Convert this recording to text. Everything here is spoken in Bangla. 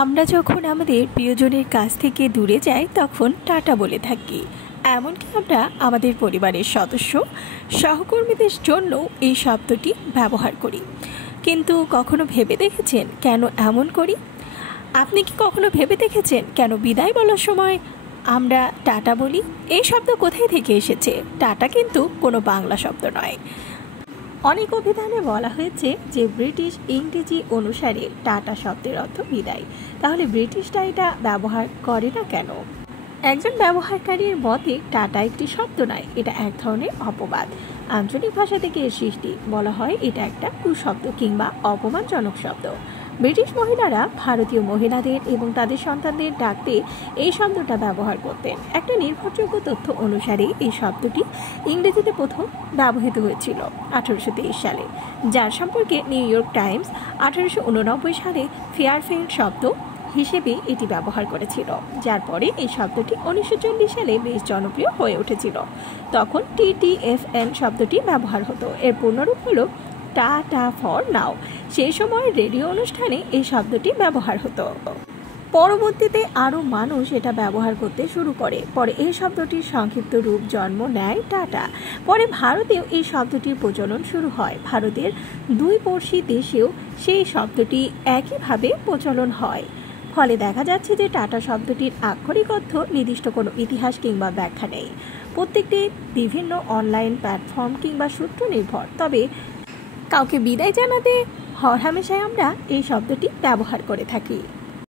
আমরা যখন আমাদের প্রিয়জনের কাছ থেকে দূরে যাই তখন টাটা বলে থাকি। এমনকি আমরা আমাদের পরিবারের সদস্য, সহকর্মীদের জন্য এই শব্দটি ব্যবহার করি। কিন্তু কখনো ভেবে দেখেছেন কেন এমন করি? আপনি কি কখনো ভেবে দেখেছেন কেন বিদায় বলার সময় আমরা টাটা বলি? এই শব্দ কোথায় থেকে এসেছে? টাটা কিন্তু কোনো বাংলা শব্দ নয়। অনেক অভিধানে বলা হয়েছে যে ব্রিটিশ ইংরেজি অনুসারে টাটা শব্দের অর্থ বিদায়। তাহলে ব্রিটিশরা এটা ব্যবহার করে না কেন? একজন ব্যবহারকারীর মতে টাটা একটি শব্দ নয়, এটা এক ধরনের অপবাদ। আঞ্চলিক ভাষা থেকে এর সৃষ্টি। বলা হয় এটা একটা কুশব্দ কিংবা অপমানজনক শব্দ। ব্রিটিশ মহিলারা ভারতীয় মহিলাদের এবং তাদের সন্তানদের ডাকতে এই শব্দটা ব্যবহার করতেন। একটা নির্ভরযোগ্য তথ্য অনুসারে এই শব্দটি ইংরেজিতে প্রথম ব্যবহৃত হয়েছিল 1823 সালে, যার সম্পর্কে নিউ ইয়র্ক টাইমস 1889 সালে ফেয়ারফিল্ড শব্দ হিসেবে এটি ব্যবহার করেছিল, যার পরে এই শব্দটি 1940 সালে বেশ জনপ্রিয় হয়ে উঠেছিল। তখন TTFN শব্দটি ব্যবহার হতো। এর পূর্ণরূপ হলো টাটা ফর নাও। সেই সময় রেডিও অনুষ্ঠানে এই শব্দটি ব্যবহার হতো। পরবর্তীতে আরও মানুষ এটা ব্যবহার করতে শুরু করে। পরে এই শব্দটির সংক্ষিপ্ত রূপ জন্ম নেয় টাটা। পরে ভারতেও এই শব্দটির প্রচলন শুরু হয়। ভারতের দুই পড়শি দেশেও সেই শব্দটি একইভাবে প্রচলন হয়। ফলে দেখা যাচ্ছে যে টাটা শব্দটির আক্ষরিক অর্থ নির্দিষ্ট কোনো ইতিহাস কিংবা ব্যাখ্যা নেই। প্রত্যেকটি বিভিন্ন অনলাইন প্ল্যাটফর্ম কিংবা সূত্র নির্ভর। তবে কাউকে বিদায় জানাতে হরহামেশাই আমরা এই শব্দটি ব্যবহার করে থাকি।